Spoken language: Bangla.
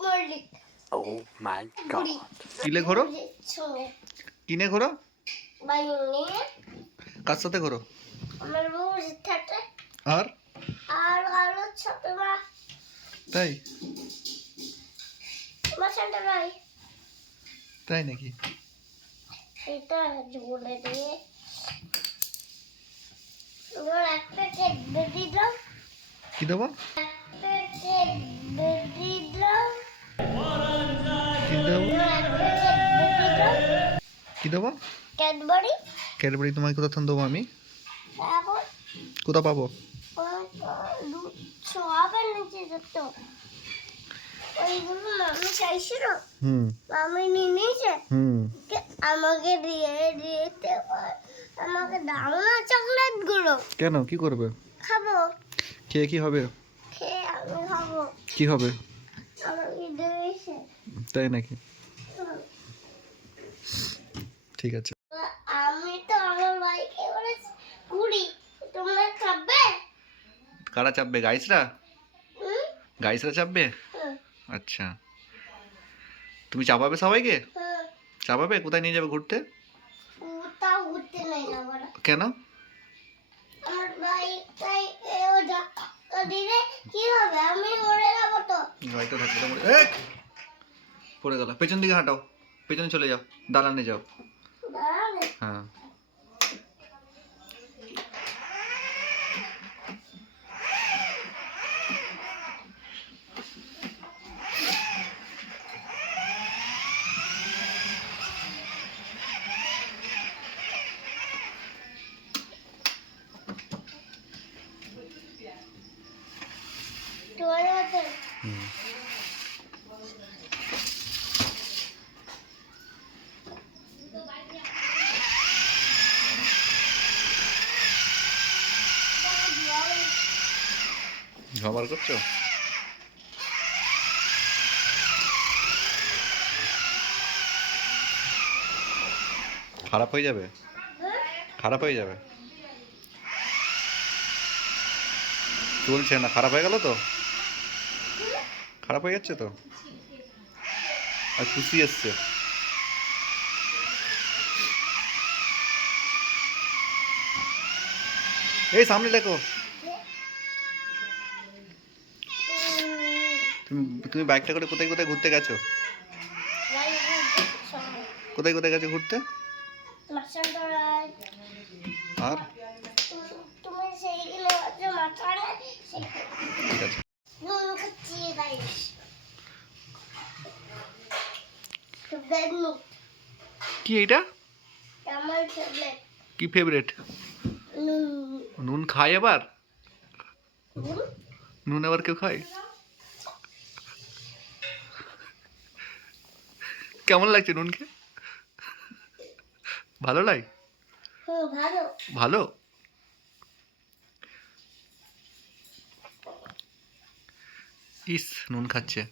মল্লিক। ও মাই গড। বুড়ি। কিলে ঘোরো? সঙ্গে কিনে ঘোরো? বাইক নিয়ে কার সাথে ঘোরো? আমার বউর সাথে। আর আর আলো ছোট মা তাই? তোমার সাথে ভাই তাই নাকি? এটা বলে দিয়ে তোমার একটা কেক বেদি দাও। কি দেবো? একটা কেক বেদি দাও। কি দেবো? একটা কেক বেদি দাও। কি দেবো? ক্যাডবারি। ক্যাডবেরি তোমায় কোথা থেকে দেবো আমি? এখন কোথা পাবো? সবার নিচে যেত ওইগুলো মামি চাইছিল। মামি নিয়ে নিয়েছে। আমাকে দিয়ে দিতে আমাকে দাও না চকলেট গুলো। কেন কি করবে? খাবো। খেয়ে কি হবে? খেয়ে আমি খাবো। কি হবে? আমাকে দিয়েছে। তাই নাকি? ঠিক আছে। আমি তো আমার বাইকে করে ঘুরি। তোমরা খাবে? কারা চাপবে? গাইসরা? হুম? গাইসরা চাপবে? হুম। আচ্ছা, তুমি চাপাবে সবাইকে? হুম। চাপাবে? কোথায় নিয়ে যাবে ঘুরতে? তাও ঘুরতে নেই না বড়। কেন? আমার বাইকটাই দিলে কি হবে? আমি উড়ে যাবো তো। গাড়িটা থাকলে তো পড়ে গেল। পেছন দিকে হাঁটাও, পেছনে চলে যাও, দালানে যাও। দাঁড়াবে। হ্যাঁ। তোমার মতো ঝামার করছো? খারাপ হয়ে যাবে, খারাপ হয়ে যাবে। চলছে না, খারাপ হয়ে গেল তো? খারাপ হয়ে যাচ্ছে তো? আর খুশি এসছে। এই সামনে দেখো। তুমি তুমি বাইকটা করে কোথায় কোথায় ঘুরতে গেছো? কোথায় কোথায় গেছো ঘুরতে? আর তুমি সেইগুলো মাথায় ঠিক আছে। নুন খাচ্ছি গাইস। কি এটা? আমার ফেভারিট কি ফেভারিট? নুন। নুন খায় আবার? নুন? নুন আবার কেউ খায়? কেমন লাগছে নুন খেয়ে? ভালো লাগে? ভালো। ভালো? ইস নুন খাচ্ছে।